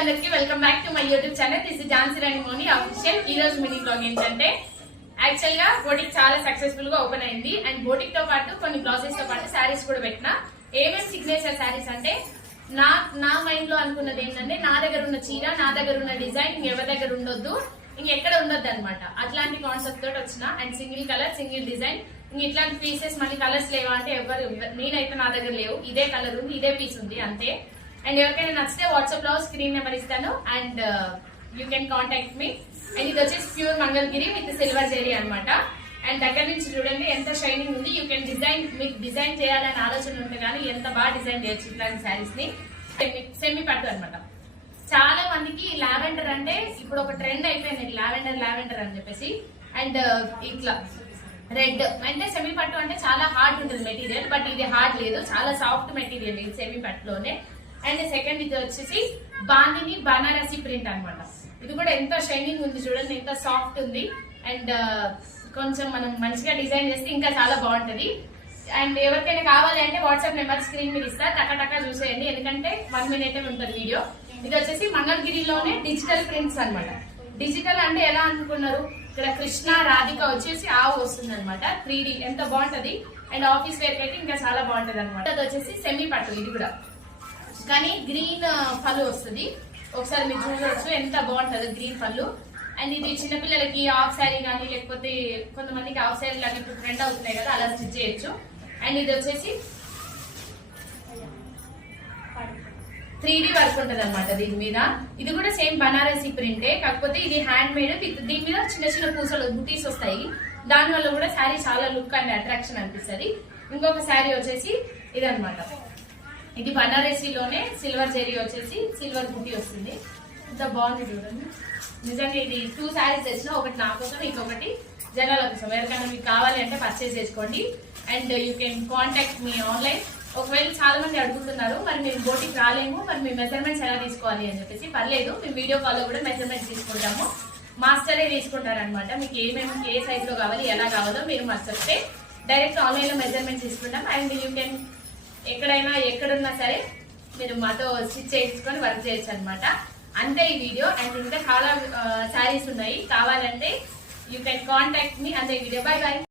అందరికి welcome back to my YouTube channel. This is Jhansi Rani Moni official. ఈ రోజు mini blog ఏంటంటే actual గా బోటిక్ చాలా సక్సెస్ఫుల్ గా ఓపెన్ అయింది అండ్ బోటిక్ తో పాటు కొన్ని బ్లౌజెస్ తో పాటు శారీస్ కూడా పెట్టిన. ఏమేమి సిగ్నేచర్ శారీస్ అంటే నా మైండ్ లో అనుకున్నది ఏంటంటే నా దగ్గర ఉన్న చీర, నా దగ్గర ఉన్న డిజైన్ ఎవరి దగ్గర ఉండొద్దు, ఇంకెక్కడ ఉండొద్దు అనమాట. అట్లాంటి కాన్సెప్ట్ తోటి వచ్చిన. And single colour, single design, ఇట్లాంటి పీసెస్ మళ్ళీ కలర్స్ లేవా అంటే ఎవరు, నేనైతే నా దగ్గర లేవు. ఇదే కలర్ ఉంది, ఇదే పీస్ ఉంది అంతే. అండ్ ఎవరికైనా నచ్చితే వాట్సాప్ లో స్క్రీన్ నెంబర్ ఇస్తాను and you can contact me. And ఇది వచ్చేసి pure Mangalagiri with silver zari అనమాట. అండ్ దగ్గర నుంచి చూడండి ఎంత షైనింగ్ ఉంది. యూ కెన్ డిజైన్, మీకు డిజైన్ చేయాలని ఆలోచన ఉంటే కానీ ఎంత బాగా డిజైన్ చేయొచ్చు ఇట్లాంటి శారీస్ ని. సెమీ పట్టు అనమాట. చాలా మందికి లావెండర్ అంటే ఇప్పుడు ఒక ట్రెండ్ అయిపోయింది, లావెండర్ అని చెప్పేసి. అండ్ ఇట్లా రెడ్ అంటే సెమీ పట్టు అంటే చాలా హార్డ్ ఉంటుంది మెటీరియల్, బట్ ఇది హార్డ్ లేదు, చాలా సాఫ్ట్ మెటీరియల్ ఇది సెమీ పట్టులోనే. అండ్ సెకండ్ ఇది వచ్చేసి బాందిని బనారసి ప్రింట్ అనమాట. ఇది కూడా ఎంత షైనింగ్ ఉంది చూడండి, ఎంత సాఫ్ట్ ఉంది. అండ్ కొంచెం మనం మంచిగా డిజైన్ చేస్తే ఇంకా చాలా బాగుంటది. అండ్ ఎవరికైనా కావాలి అంటే వాట్సాప్ నెంబర్ స్క్రీన్ మీద ఇస్తా, టకా చూసేయండి, ఎందుకంటే 1 minute ఉంటుంది వీడియో. ఇది వచ్చేసి మంగళగిరిలోనే డిజిటల్ ప్రింట్స్ అనమాట. డిజిటల్ అంటే ఎలా అనుకున్నారు, ఇక్కడ కృష్ణ రాధిక వచ్చేసి ఆవు వస్తుంది అనమాట. 3D ఎంత బాగుంటది. అండ్ ఆఫీస్ వేర్ అయితే ఇంకా చాలా బాగుంటది అనమాట. అది వచ్చేసి సెమీ పట్టు, ఇది కూడా కానీ గ్రీన్ పళ్ళు వస్తుంది. ఒకసారి మీరు చూడవచ్చు ఎంత బాగుంటుంది గ్రీన్ పళ్ళు. అండ్ ఇది చిన్నపిల్లలకి హాఫ్ శారీ కానీ లేకపోతే కొంతమందికి హాఫ్ శారీ లాగా ఇప్పుడు ట్రెండ్ అవుతున్నాయి కదా, అలా స్టిచ్ చేయొచ్చు. అండ్ ఇది వచ్చేసి 3D వర్క్ ఉంటుంది అనమాట దీని మీద. ఇది కూడా సేమ్ బనారసి ప్రింటే, కాకపోతే ఇది హ్యాండ్ మేడ్. దీని మీద చిన్న పూసలు బుటీస్ వస్తాయి, దాని వల్ల కూడా శారీ చాలా లుక్ అండ్ అట్రాక్షన్ అనిపిస్తుంది. ఇంకొక శారీ వచ్చేసి ఇదనమాట. ఇది బనారసిలోనే సిల్వర్ జెరీ వచ్చేసి సిల్వర్ బుటీ వస్తుంది. ఇంత బాగుంది చూడండి. నిజంగా ఇది 2 శారీస్ తెచ్చిన, ఒకటి నా కోసం, ఇంకొకటి జనాల కోసం. ఎవరికైనా మీకు కావాలి అంటే పర్చేస్ చేసుకోండి. And you can contact me online. ఒకవేళ చాలా మంది అడుగుతున్నారు, మరి మేము బోటికి రాలేము, మరి మీ మెజర్మెంట్స్ ఎలా తీసుకోవాలి అని చెప్పేసి. పర్లేదు, మేము వీడియో కాల్లో కూడా మెజర్మెంట్స్ తీసుకుంటాము. మాస్టరే తీసుకుంటారనమాట. మీకు ఏమేమి ఏ సైజ్ లో కావాలి, ఎలా కావాలో మీరు మాకు చెప్తే డైరెక్ట్ ఆన్లైన్ లో మెజర్మెంట్స్ తీసుకుంటాం. అండ్ యూ కెన్ ఎక్కడైనా ఎక్కడున్నా సరే మీరు మాతో స్టిచ్ చేసుకొని వర్క్ చేయొచ్చు అనమాట. అంతే ఈ వీడియో. అండ్ ఇంకా చాలా శారీస్ ఉన్నాయి, కావాలంటే యూ కెన్ కాంటాక్ట్ మీ. అంతే ఈ వీడియో. బై.